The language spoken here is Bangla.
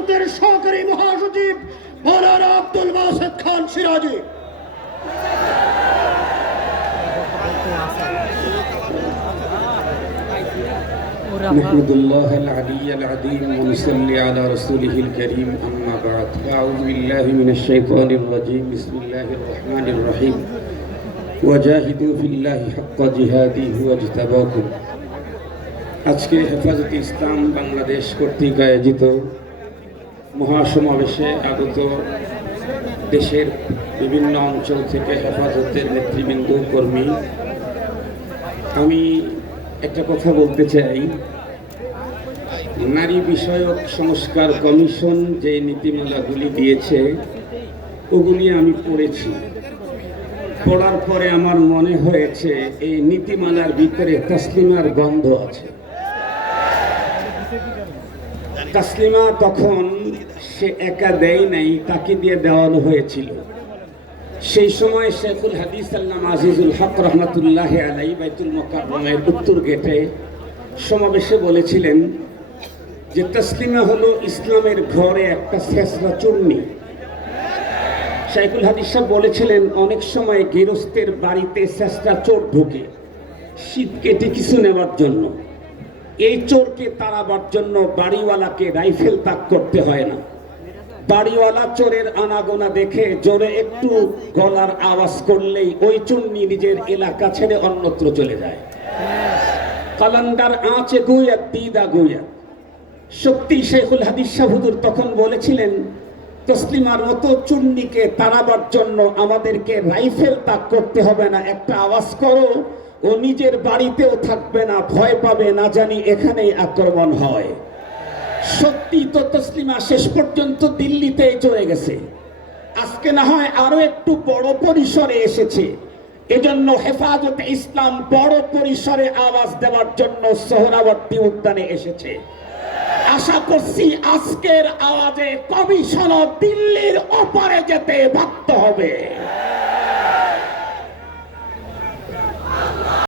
হেফাজতের সহকারী মহাসচিব মৌলানা আব্দুল বাসেদ খান সিরাজি نحمد الله العلي العظيم ونصلي على رسوله الكريم أما بعد أعوذ بالله من الشيطان الرجيم بسم الله الرحمن الرحيم وجاهدوا في الله حق جهاده واجتباكم আজকে হেফাজতে ইসলাম বাংলাদেশ কর্তৃক আয়োজিত মহাসমাবেশে আগত দেশের বিভিন্ন অঞ্চল থেকে হেফাজতের নেতৃবৃন্দ, কর্মী। আমি একটা কথা বলতে চাই। নারী বিষয়ক সংস্কার কমিশন যে নীতিমালাগুলি দিয়েছে, ওগুলি আমি পড়েছি। পড়ার পরে আমার মনে হয়েছে, এই নীতিমালার ভিতরে তসলিমার গন্ধ আছে। তাসলিমা তখন সে একা দেয় নাই, তাকে দিয়ে দেওয়ানো হয়েছিল। সেই সময় শেখুল হাদিস আল্লাম আজিজুল হক রহমতুল্লাহ আলাই বাইতুল মোকাররমের উত্তর গেটে সমাবেশে বলেছিলেন যে তসলিমা হলো ইসলামের ঘরে একটা শেষরা চূর্ণি। শাইকুল হাদিস সাহেব বলেছিলেন, অনেক সময় গৃহস্থের বাড়িতে শেষরা চোর ঢোকে শীত কেটে কিছু নেওয়ার জন্য। এই চোরকে তাড়াবার জন্য বাড়িওয়ালাকে রাইফেল তাক করতে হয় না। বাড়িওয়ালা চোরের আনাগোনা দেখে জোরে একটু গলার আওয়াজ করলেই ওই চুন্নি নিজের এলাকা ছেড়ে অন্যত্র চলে যায়। কালান্দার আঁচে গুইয়া দিদা গুইয়া সত্যি শেখুল হাদিস শাহুদুর তখন বলেছিলেন তসলিমার মতো চুন্নিকে তাড়াবার জন্য আমাদেরকে রাইফেল তাক করতে হবে না। একটা আওয়াজ করো, ও নিজের বাড়িতেও থাকবে না, ভয় পাবে না জানি এখানেই আক্রমণ হয়। সত্যি তো তসলিমা শেষ পর্যন্ত দিল্লিতে চলে গেছে। আজকে না হয় আরও একটু বড় পরিসরে এসেছে। এজন্য হেফাজতে ইসলাম বড় পরিসরে আওয়াজ দেওয়ার জন্য সোহরাবর্তী উদ্যানে এসেছে। আশা করছি আজকের আওয়াজে কমিশন দিল্লির ওপারে যেতে বাধ্য হবে।